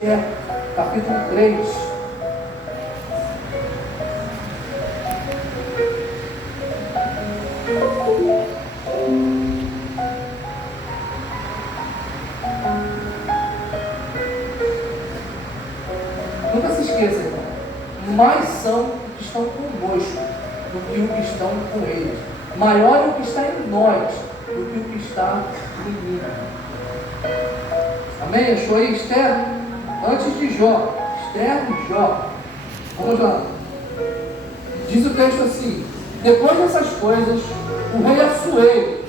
Capítulo 3. Nunca se esqueça, irmão. Mais são os que estão conosco do que os que estão com eles. Maior é o que está em nós do que o que está em mim. Amém? Achou aí Esther? Antes de Jó. Esther e Jó. Vamos lá. Diz o texto assim: depois dessas coisas, o rei Assuero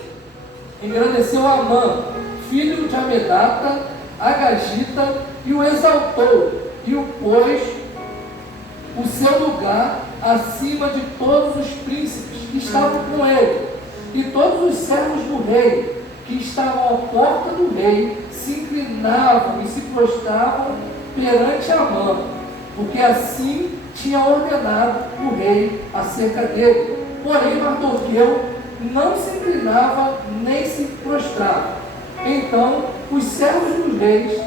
engrandeceu Amã, filho de Amedata, Agagita, e o exaltou, e o pôs o seu lugar acima de todos os príncipes que estavam com ele. E todos os servos do rei que estavam à porta do rei se inclinavam e se prostravam perante Amã, porque assim tinha ordenado o rei acerca dele. Porém, Mardoqueu não se inclinava nem se prostrava. Então, os servos dos reis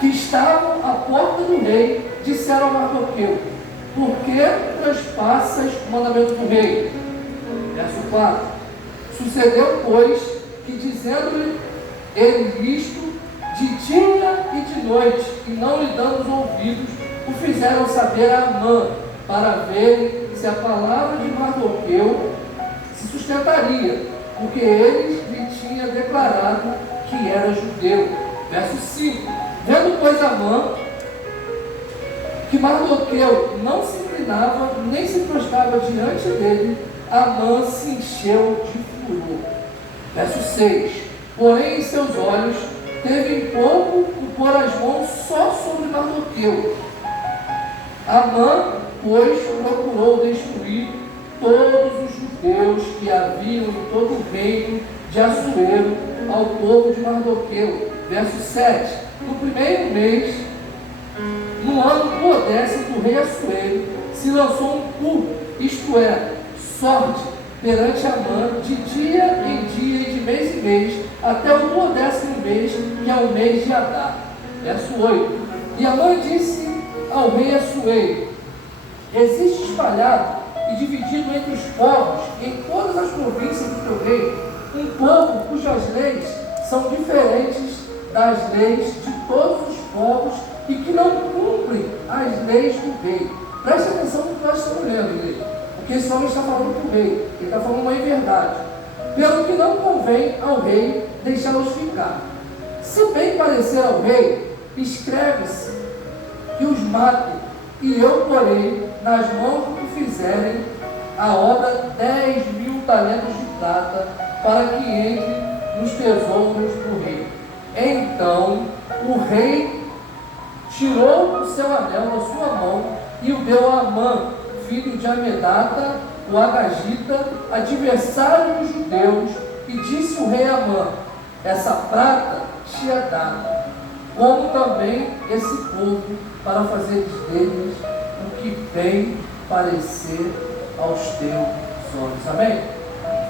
que estavam à porta do rei disseram a Mardoqueu: por que transpassas o mandamento do rei? Verso 4. Sucedeu, pois, que dizendo-lhe ele isto de dia e de noite, e não lhe dando os ouvidos, o fizeram saber a Amã, para ver se a palavra de Mardoqueu se sustentaria, porque ele lhe tinha declarado que era judeu. Verso 5. Vendo, pois, Amã que Mardoqueu não se inclinava nem se prostrava diante dele, Amã se encheu de furor. Verso 6. Porém, em seus olhos teve em pouco o pôr as mãos só sobre Mardoqueu. Amã, pois, procurou destruir todos os judeus que haviam em todo o reino de Assuero ao povo de Mardoqueu. Verso 7. No primeiro mês, no ano duodécimo do rei Assuero, se lançou um culto, isto é, sorte, perante Amã, de dia em dia e de mês em mês, até o duodécimo mês, que é o mês de Adar. Verso 8. E Amã disse ao rei Assuero: existe espalhado e dividido entre os povos, em todas as províncias do teu reino, um povo cujas leis são diferentes das leis de todos os povos e que não cumprem as leis do rei. Preste atenção no que nós estamos lendo, igreja, porque esse homem está falando para o rei, ele está falando uma verdade. Pelo que não convém ao rei deixá-los ficar. Se bem parecer ao rei, escreve-se que os matem, e eu porei nas mãos do que fizerem a obra 10.000 talentos de prata, para que entre nos tesouros do rei. Então o rei tirou o seu anel da sua mão e o deu a Amã, filho de Amedata, o Agagita, adversário dos judeus, e disse o rei a Amã: essa prata te é dada, como também esse povo, para fazer deles o que bem parecer aos teus olhos. Amém?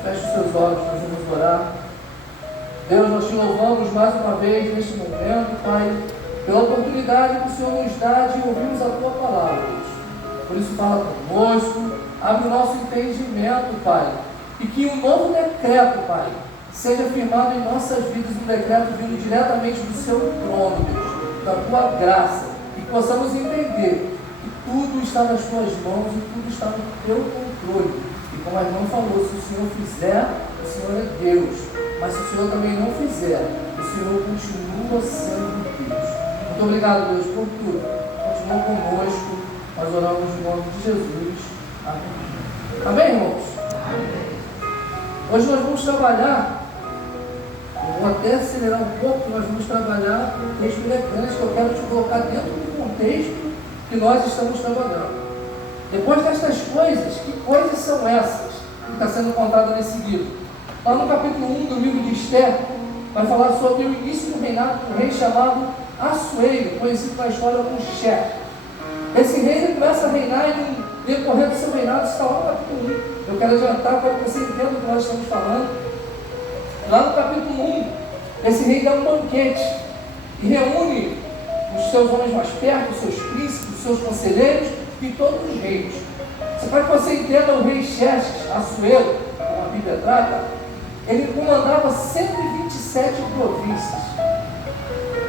Feche os seus olhos, nós vamos orar. Deus, nós te louvamos mais uma vez neste momento, Pai, pela oportunidade que o Senhor nos dá de ouvirmos a Tua palavra, Deus. Por isso, fala conosco, abre o nosso entendimento, Pai, e que um novo decreto, Pai, seja firmado em nossas vidas, um decreto vindo diretamente do Seu trono, Deus, da Tua graça, e que possamos entender que tudo está nas Tuas mãos e tudo está no Teu controle. E como a irmã falou, se o Senhor fizer, o Senhor é Deus. Mas se o Senhor também não fizer, o Senhor continua sendo Deus. Muito obrigado, Deus, por tudo. Continua conosco. Nós oramos em nome de Jesus. Amém. Amém, irmãos? Amém. Hoje nós vamos trabalhar, eu vou até acelerar um pouco, nós vamos trabalhar um texto grande que eu quero te colocar dentro do contexto que nós estamos trabalhando. Depois destas coisas, que coisas são essas que está sendo contada nesse livro? Lá no capítulo 1 do livro de Esther, vai falar sobre o início do reinado de um rei chamado Assuero, conhecido na história como Chefe. Esse rei ele começa a reinar e no decorrer do seu reinado está lá no capítulo 1. Eu quero adiantar para que você entenda o que nós estamos falando. Lá no capítulo 1, esse rei dá um banquete. e reúne os seus homens mais perto, os seus príncipes, os seus conselheiros e todos os reis. Para que você entenda, o rei Xerxes Assuero, como a Bíblia trata, ele comandava 127 províncias,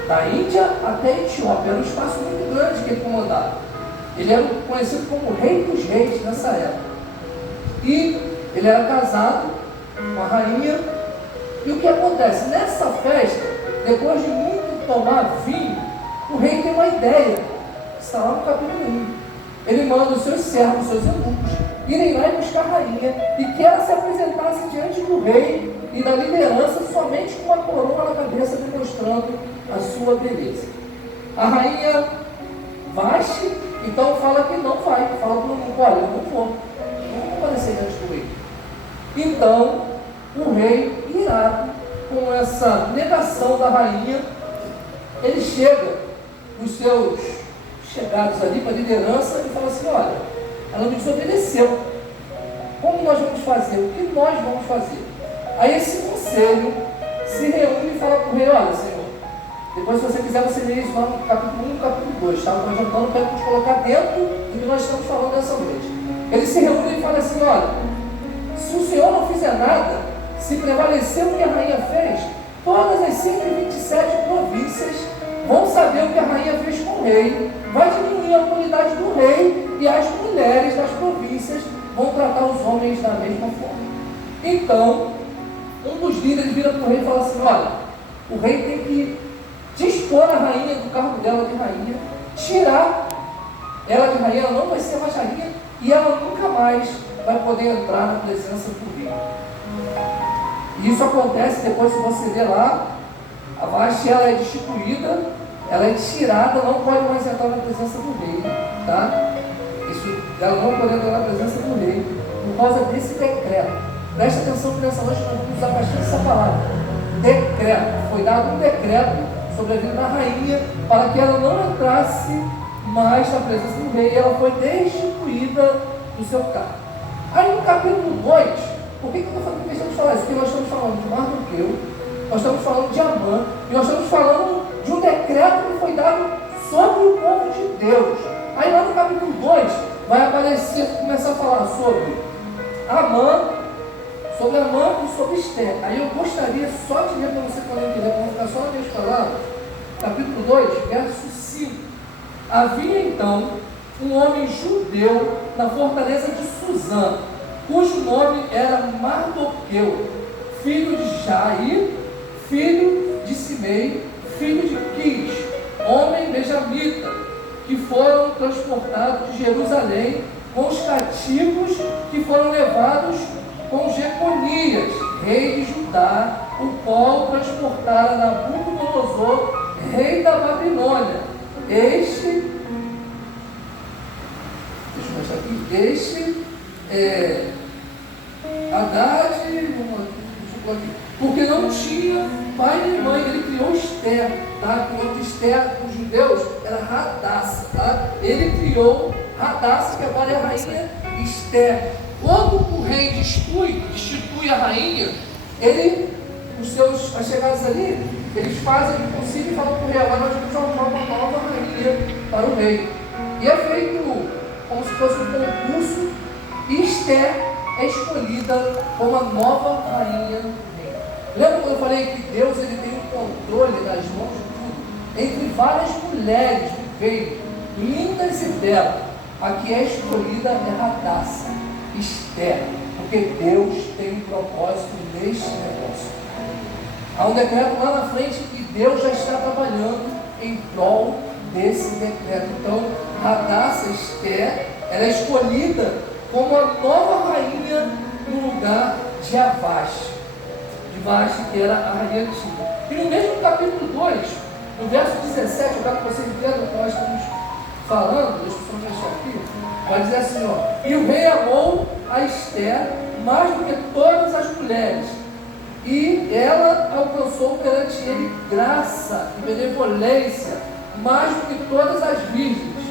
da Índia até a Etiópia. Era um espaço muito grande que ele comandava. Ele era conhecido como Rei dos Reis nessa época. E ele era casado com a rainha. E o que acontece? Nessa festa, depois de muito tomar vinho, o rei tem uma ideia. Está lá no capítulo 1. Ele manda os seus servos, os seus eunucos, irem lá e buscar a rainha, e que ela se apresentasse diante do rei e da liderança somente com uma coroa na cabeça, demonstrando a sua beleza. A rainha Vasti, então, fala que não vai, fala para o eunuco: olha, eu não vou comparecer diante do rei. Então, o rei, irado com essa negação da rainha, ele chega os seus chegados ali para a liderança e fala assim: olha, ela me desobedeceu, como nós vamos fazer? O que nós vamos fazer? Aí esse conselho se reúne e fala para o rei: olha, Senhor, depois, se você quiser, você lê isso lá no capítulo 1 e no capítulo 2, tá? Nós não queremos nos colocar dentro do que nós estamos falando nessa noite. Ele se reúne e fala assim: olha, se o Senhor não fizer nada, se prevalecer o que a rainha fez, todas as 127 províncias vão saber o que a rainha fez com o rei, vai diminuir a autoridade do rei, e as mulheres das províncias vão tratar os homens da mesma forma. Então, um dos líderes vira para o rei e fala assim: olha, o rei tem que dispor a rainha do cargo dela de rainha, tirar ela de rainha, ela não vai ser mais rainha, e ela nunca mais vai poder entrar na presença do rei. E isso acontece depois, se você ler lá, a Vasti, ela é destituída, ela é tirada, não pode mais entrar na presença do rei, tá? Isso, ela não pode entrar na presença do rei, por causa desse decreto. Preste atenção que nessa noite nós vamos usar bastante essa palavra. Decreto. Foi dado um decreto sobre a vida da rainha, para que ela não entrasse mais na presença do rei, e ela foi destituída do seu cargo. Aí no capítulo 2, por que eu estou fazendo questão de falar isso? Porque nós estamos falando de Mardoqueu, nós estamos falando de Amã, e nós estamos falando de um decreto que foi dado sobre o povo de Deus. Aí lá no capítulo 2, vai aparecer, começar a falar sobre Amã e sobre Esther. Aí eu gostaria só de ler para você poder entender, para não ficar só nas minhas palavras. Capítulo 2, verso 5. Havia então um homem judeu na fortaleza de Suzã, cujo nome era Mardoqueu, filho de Jair, filho de Simei, filho de Quis, homem benjamita, que foram transportados de Jerusalém com os cativos que foram levados com Jeconias, rei de Judá, o qual transportara Nabucodonosor, rei da Babilônia. Este Haddad, porque não tinha pai nem mãe, ele criou Esther, tá? O nome de Esther dos judeus era Radassa, tá? Ele criou Radassa, que agora é a rainha Esther. Quando o rei destitui a rainha, os seus chegados ali, eles fazem o possível e falam para o rei: agora nós vamos arrumar uma nova rainha para o rei. E é feito como se fosse um concurso, e Esther é escolhida como a nova rainha do rei. Lembra quando eu falei que Deus ele tem o controle das mãos de tudo? Entre várias mulheres do reino, lindas e belas, a que é escolhida é Radassa, Esther, porque Deus tem um propósito neste negócio. Há um decreto lá na frente que Deus já está trabalhando em prol desse decreto. Então, Radassa, Esther, ela é escolhida como a nova rainha no lugar de Vasti, que era a rainha antiga. E no mesmo capítulo 2, no verso 17, eu quero que vocês entendam o que nós estamos falando, deixa eu só mexer aqui, vai dizer assim, ó: e o rei amou a Esther mais do que todas as mulheres, e ela alcançou perante ele graça e benevolência mais do que todas as virgens,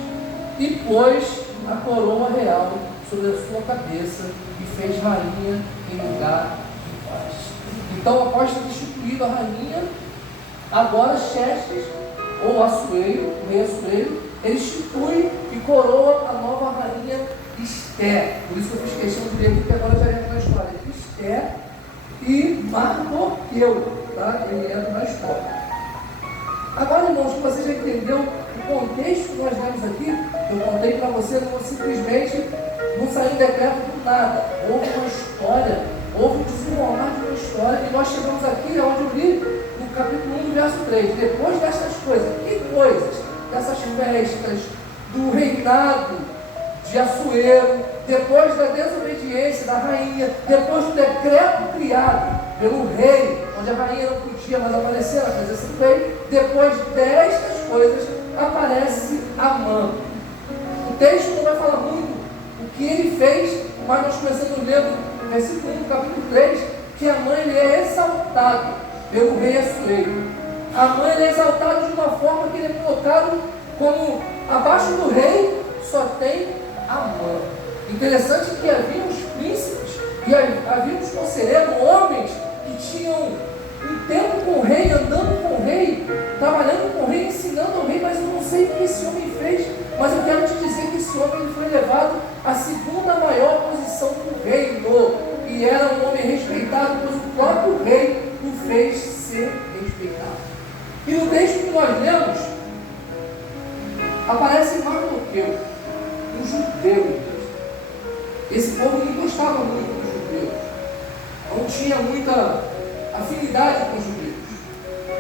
e pôs a coroa real sobre a sua cabeça e fez rainha em lugar de Vasti. Então, após ter destituído a rainha, agora Xerxes ou Assuero, o rei Assuero, ele institui e coroa a nova rainha Esther. Por isso que eu fiz questão de ler, porque agora já entra na história. Esther e Mardoqueu, tá? Ele entra na história. Agora, irmãos, que você já entendeu o contexto que nós vemos aqui, eu contei para você, não simplesmente não saiu um decreto do nada. Houve uma história, houve um desenrolar de uma história, e nós chegamos aqui onde eu li no capítulo 1, verso 3. Depois dessas coisas, que coisas? Dessas festas, do reinado de Assuero, depois da desobediência da rainha, depois do decreto criado pelo rei, onde a rainha não podia mais aparecer na presença do rei, depois destas coisas aparece Amã. O texto não vai falar muito o que ele fez, mas nós começamos lendo no versículo 1 do capítulo 3, que Amã ele é exaltado pelo rei Assuero. Amã ele é exaltado de uma forma que ele é colocado como abaixo do rei, só tem Amã. Interessante que havia os príncipes e havia os conselheiros, homens que tinham um tempo com o rei, andando com o rei, trabalhando com o rei, ensinando ao rei, mas eu não sei o que esse homem fez, mas eu quero te dizer que esse homem ele foi levado à segunda maior posição do reino, e era um homem respeitado, pois o próprio rei o fez ser respeitado. E no texto que nós lemos, aparece Mardoqueu, um judeu. Esse povo não gostava muito dos judeus, não tinha muita afinidade com os judeus.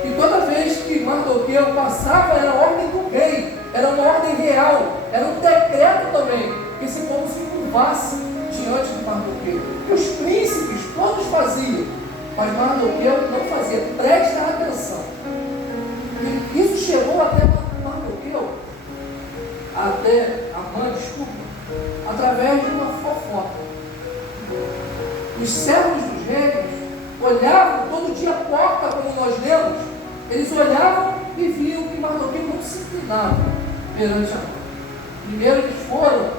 E toda vez que Mardoqueu passava, era a ordem do rei, era uma ordem real, era um decreto também, que esse povo se curvasse diante de Mardoqueu. E os príncipes, todos faziam, mas Mardoqueu não fazia. Presta atenção. E isso chegou até Mardoqueu, até Amã, desculpa, através de uma fofoca. Os servos dos reis olhavam todo dia a porta, como nós lemos, eles olhavam e viam que Mardoqueu não se inclinava perante Amã. Primeiro eles foram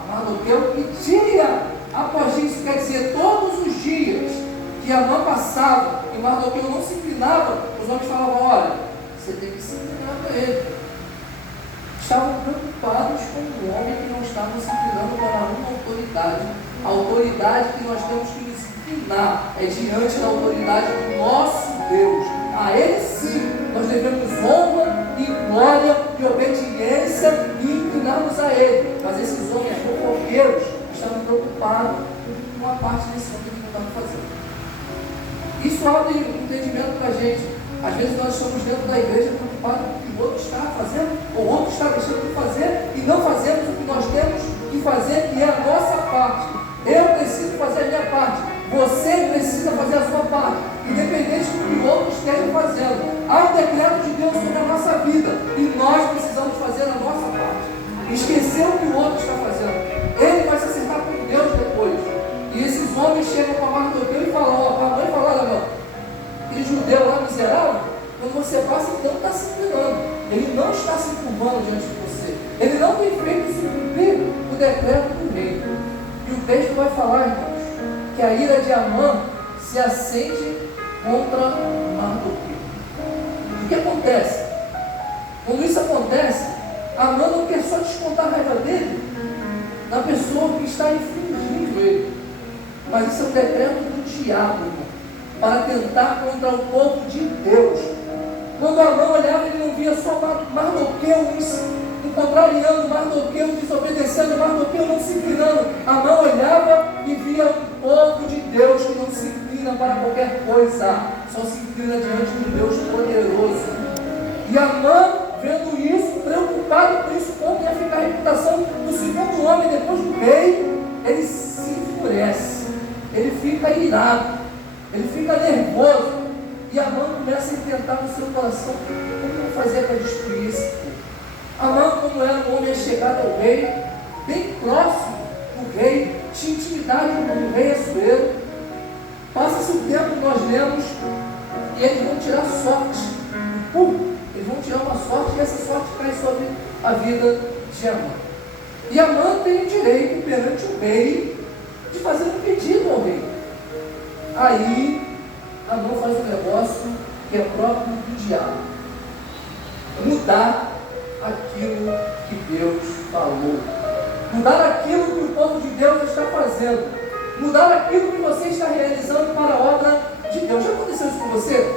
a Mardoqueu e dia após isso, quer dizer, todos os dias que Amã passava e Mardoqueu não se inclinava, os homens falavam: olha, você tem que se inclinar para ele. Estavam preocupados com o homem que não estava se inclinando para uma autoridade. A autoridade que nós temos que nos inclinar é diante da autoridade do nosso Deus. A Ele sim, nós devemos honra e glória e obediência e inclinarmos a Ele. Mas esses homens fofoqueiros estavam preocupados com a parte desse homem que não estavam fazendo. Isso abre um entendimento para a gente. Às vezes nós estamos dentro da igreja preocupados com o que o outro está fazendo, ou o outro está deixando de fazer, e não fazemos o que nós temos que fazer, que é a nossa parte. Eu preciso fazer a minha parte, você precisa fazer a sua parte, independente do que o outro esteja fazendo. Há um decreto de Deus sobre a nossa vida, e nós precisamos fazer a nossa parte. Esquecer o que o outro está fazendo. Ele vai se acertar com Deus depois. E esses homens chegam para Mardoqueu e falam: ó, para a mãe falar, não. Aquele judeu lá miserável, quando você passa, ele não está se inclinando, ele não está se curvando diante de você, ele não tem feito se cumprir o decreto do rei. E o texto vai falar, irmãos, que a ira de Amã se acende contra Mardoqueu. O que acontece? Quando isso acontece, Amã não quer só descontar a raiva dele na pessoa que está infringindo ele, mas isso é um decreto do diabo, irmão, para tentar contra o povo de Deus. Quando Amã olhava, ele não via só Mardoqueu contrariando, Mardoqueu desobedecendo, Mardoqueu não se inclinando. Amã olhava e via um povo de Deus que não se inclina para qualquer coisa, só se inclina diante de um Deus poderoso. E Amã, vendo isso, preocupado com isso, como ia ficar a reputação do segundo homem depois do rei, ele se enfurece, ele fica irado, ele fica nervoso, e Amã começa a intentar no seu coração como fazer para destruir esse povo. Amã, como era um homem chegado ao rei, bem próximo do rei, tinha intimidade com o rei Assuero. Passa-se o tempo, nós lemos, e eles vão tirar sorte. Eles vão tirar uma sorte, e essa sorte cai sobre a vida de Amã. E Amã tem o direito perante o rei de fazer um pedido ao rei. Aí Amã faz um negócio que é próprio do diabo. mudar aquilo que Deus falou, mudar aquilo que o povo de Deus está fazendo, mudar aquilo que você está realizando para a obra de Deus. Já aconteceu isso com você?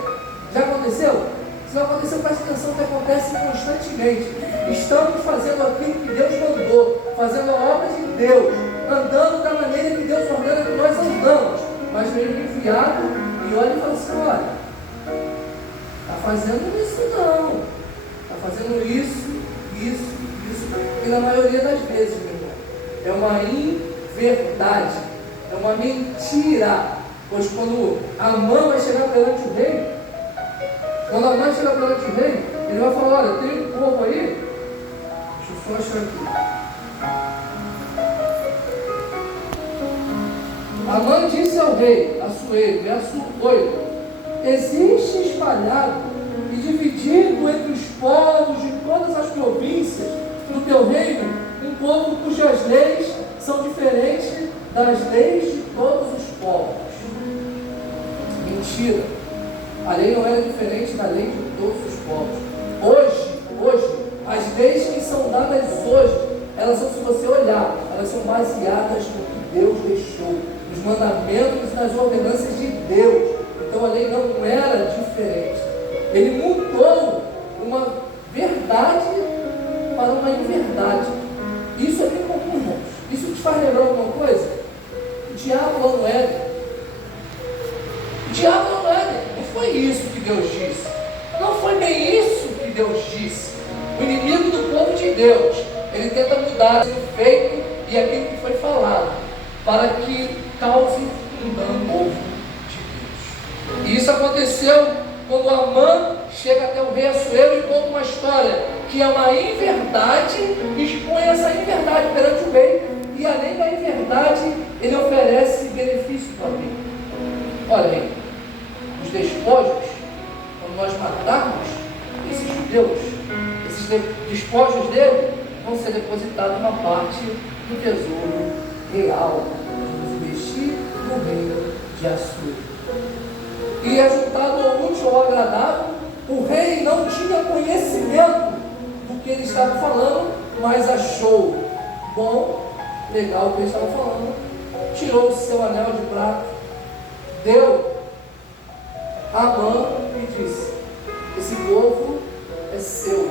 Já aconteceu? Se não aconteceu, preste atenção que acontece constantemente. Estamos fazendo aquilo que Deus mandou, fazendo a obra de Deus, andando da maneira que Deus ordena que nós andamos, mas vem um enviado e olha e fala assim: olha, está fazendo isso não, está fazendo isso, e na maioria das vezes, meu irmão, é uma inverdade, é uma mentira. Pois quando Amã vai chegar perante o rei, ele vai falar: olha, tem um povo aí, deixa eu só achar aqui. Amã disse ao rei Assuero, verso 8: existe espalhado e dividido entre os povos de todas as províncias do teu reino um povo cujas leis são diferentes das leis de todos os povos. Mentira. A lei não era diferente da lei de todos os povos. Hoje, as leis que são dadas hoje, elas são, se você olhar, elas são baseadas no que Deus deixou, nos mandamentos e nas ordenanças de Deus. Então a lei não era diferente. Ele mudou uma verdade para uma inverdade. Isso é bem comum, irmãos. Isso te faz lembrar alguma coisa? O diabo lá no Éden. Não foi isso que Deus disse. Não foi bem isso que Deus disse. O inimigo do povo de Deus, ele tenta mudar o feito e aquilo que foi falado, para que cause um dano ao povo de Deus. E isso aconteceu quando Amã chega até o rei Assuero e conta uma história que é uma inverdade, e expõe essa inverdade perante o rei, e além da inverdade, ele oferece benefício para o rei. Olha aí, os despojos, quando nós matarmos esses judeus, esses despojos dele vão ser depositados uma parte do tesouro real, vamos investir no reino de Assuero. E é juntado ao útil ao agradável. O rei não tinha conhecimento do que ele estava falando, mas achou bom, legal o que ele estava falando, tirou o seu anel de prata, deu a Amã e disse: esse povo é seu,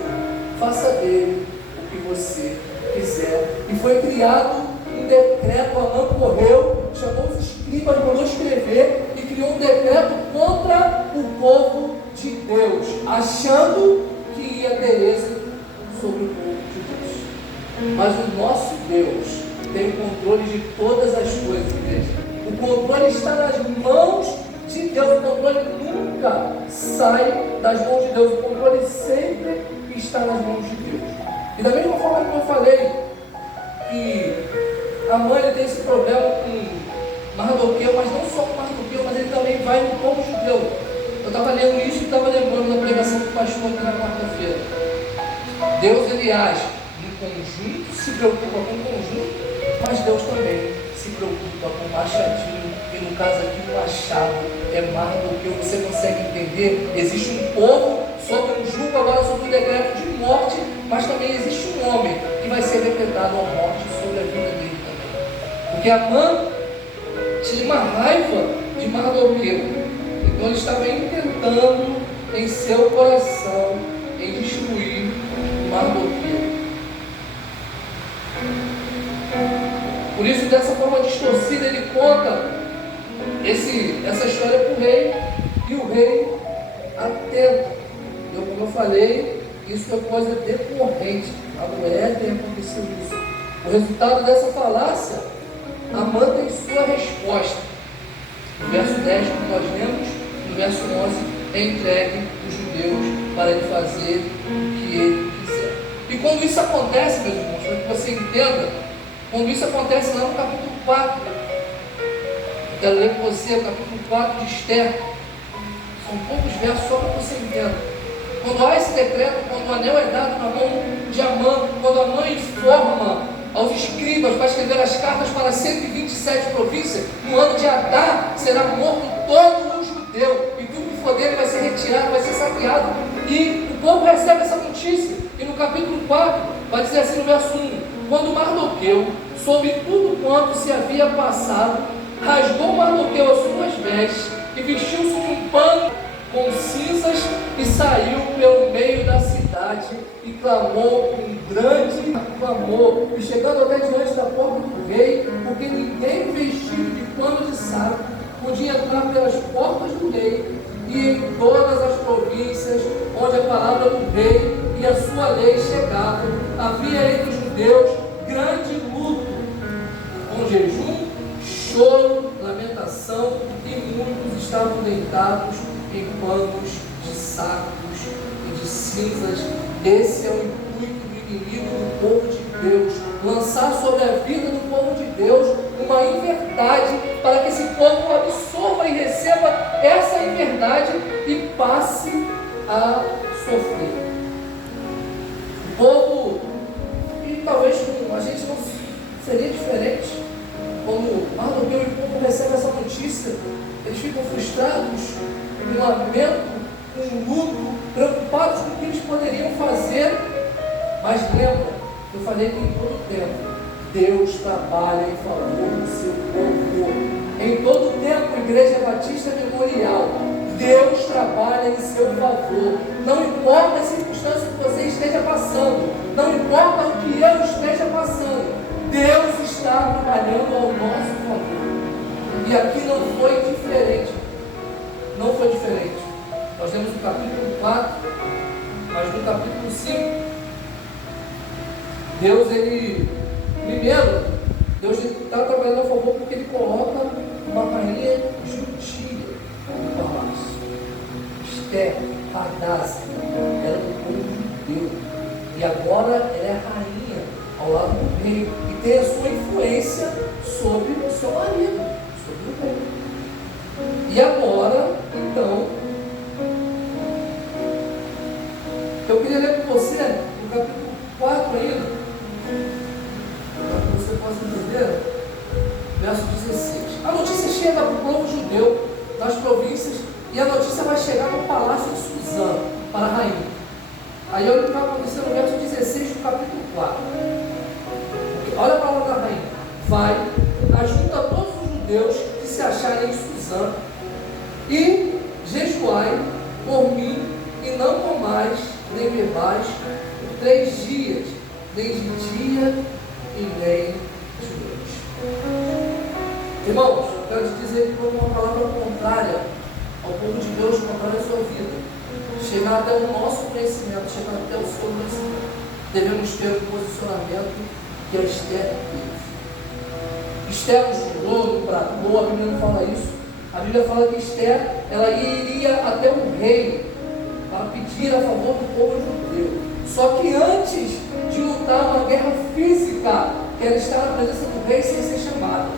faça dele o que você quiser. E foi criado um decreto. Amã correu, chamou os escribas, mandou escrever e criou um decreto contra o povo de Deus, achando que ia ter êxito sobre o povo de Deus. Mas o nosso Deus tem o controle de todas as coisas, igreja. O controle está nas mãos de Deus. O controle nunca sai das mãos de Deus. O controle sempre está nas mãos de Deus. E da mesma forma que eu falei que a mãe tem esse problema com Mardoqueu, mas não só com Mardoqueu, mas ele também vai no povo judeu. Eu estava lendo isso e estava lembrando da pregação do pastor aqui na quarta-feira. Deus, ele age no conjunto, se preocupa com o conjunto, mas Deus também se preocupa com o machadinho, e no caso aqui o machado é Mardoqueu. Você consegue entender? Existe um povo sob um jugo agora, sob um decreto de morte, mas também existe um homem que vai ser decretado a morte sobre a vida dele também. Porque Amã tinha uma raiva de Mardoqueu. Então ele estava intentando em seu coração em destruir Mardoqueu. Por isso, dessa forma distorcida, ele conta essa história para o rei, e o rei atenta. Como eu falei, isso é coisa decorrente. Lá no Éden aconteceu isso. O resultado dessa falácia, Amã tem sua resposta. No verso 10, como nós lemos, no verso 11, é entregue os judeus para ele fazer o que ele quiser. E quando isso acontece, meus irmãos, para que você entenda, quando isso acontece lá no capítulo 4, eu quero ler com você o capítulo 4 de Esther. São poucos versos só para que você entenda. Quando há esse decreto, quando o anel é dado na mão de Amã, quando Amã informa aos escribas para escrever as cartas para 127 províncias, no ano de Adar será morto todo o judeu, e tudo que for dele vai ser retirado, vai ser saqueado, e o povo recebe essa notícia. capítulo 4, vai dizer assim no verso 1: quando Mardoqueu soube tudo quanto se havia passado, rasgou Mardoqueu as suas vestes e vestiu-se de um pano com cinzas e saiu pelo meio da cidade e clamou com um grande clamor, e chegando até diante da porta do rei, porque ninguém vestido de pano de saco podia entrar pelas portas do rei, e em todas as províncias onde a palavra do rei e a sua lei chegavam, havia entre os judeus grande luto, com jejum, choro, lamentação, e muitos estavam deitados em panos de sacos e de cinzas. Esse é o intuito do inimigo do povo de Deus: lançar sobre a vida do povo de Deus uma inverdade, para que esse povo absorva e receba essa inverdade e passe a sofrer. O povo, e talvez a gente não seria diferente, quando Mardoqueu e o povo recebem essa notícia, eles ficam frustrados, com lamento, com luto, preocupados com o que eles poderiam fazer. Mas lembra, eu falei que em todo tempo Deus trabalha em favor do seu povo. Em todo tempo, Igreja Batista Memorial, Deus trabalha em seu favor. Não importa a circunstância que você esteja passando, não importa o que eu esteja passando, Deus está trabalhando ao nosso favor. E aqui não foi diferente. Não foi diferente. Nós temos o capítulo 4, mas no capítulo 5, Deus, primeiro, Deus está trabalhando a favor porque Ele coloca uma rainha judia no palácio. Esther, Hadassah, era do povo judeu. E agora ela é rainha ao lado do rei. E tem a sua influência sobre o seu marido, sobre o rei. E agora, então, eu queria ler com você no capítulo 4 ainda, para que você possa entender, verso 16. A notícia chega para o povo judeu nas províncias, e a notícia vai chegar no palácio de Susã, para a rainha. Aí olha o que vai acontecer no verso 16 do capítulo 4. Olha a palavra da rainha: vai, ajunta todos os judeus que se acharem em Susã, e jejuai por mim, e não comais nem bebais por 3 dias, nem de dia e nem de noite. Irmãos, eu quero te dizer que como uma palavra contrária ao povo de Deus, contrária à sua vida, chegar até o nosso conhecimento, chegar até o seu conhecimento, devemos ter o posicionamento que a Esther teve. Esther não jurou, não bradou, a Bíblia não fala isso. A Bíblia fala que Esther, ela iria até o rei para pedir a favor do povo judeu. Só que antes de lutar uma guerra física, que era estar na presença do rei sem ser chamada,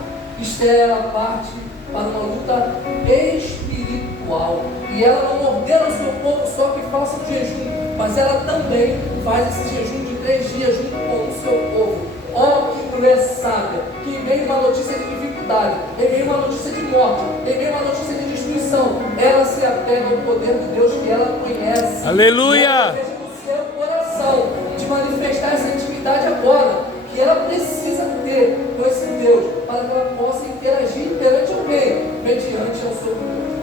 Esther era parte para uma luta espiritual. E ela não ordena ao seu povo só que faça um jejum, mas ela também faz esse jejum de 3 dias junto com o seu povo. Ó, que mulher sábia, que em meio a uma notícia de dificuldade, em meio a uma notícia de morte, em meio a uma notícia de destruição, ela se apega ao poder de Deus que ela conhece. Aleluia! No seu coração, de manifestar essa intimidade agora, que ela precisa ter com esse Deus, para que ela possa interagir perante o rei, mediante ao seu poder.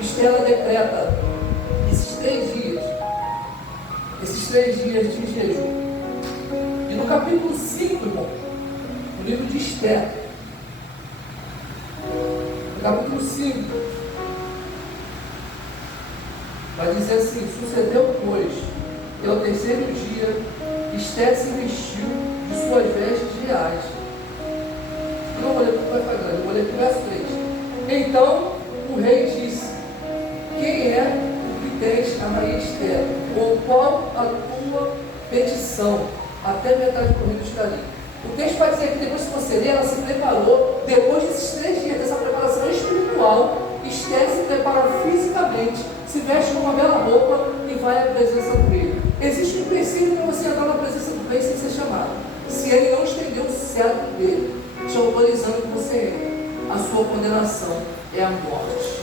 Esther decreta esses 3 dias de jejum. E no capítulo 5, irmão, no livro de Esther, no capítulo 5, vai dizer assim: sucedeu, pois, que ao 3º dia, Esther se vestiu de suas vestes reais. Eu não vou ler porque vai ficar grande, eu vou ler para o verso 3. Então o rei disse: quem é o que tens a rainha Esther? Ou qual a tua petição? Até metade do reino estaria. O texto vai dizer que depois que você ler, ela se preparou. Depois desses 3 dias, dessa preparação espiritual, Esther se prepara fisicamente, se veste com uma bela roupa e vai à presença do rei. Existe um princípio para você entrar na presença do rei sem ser chamado. Se ele não estender o cetro dele, te autorizando que você entre, a sua condenação é a morte.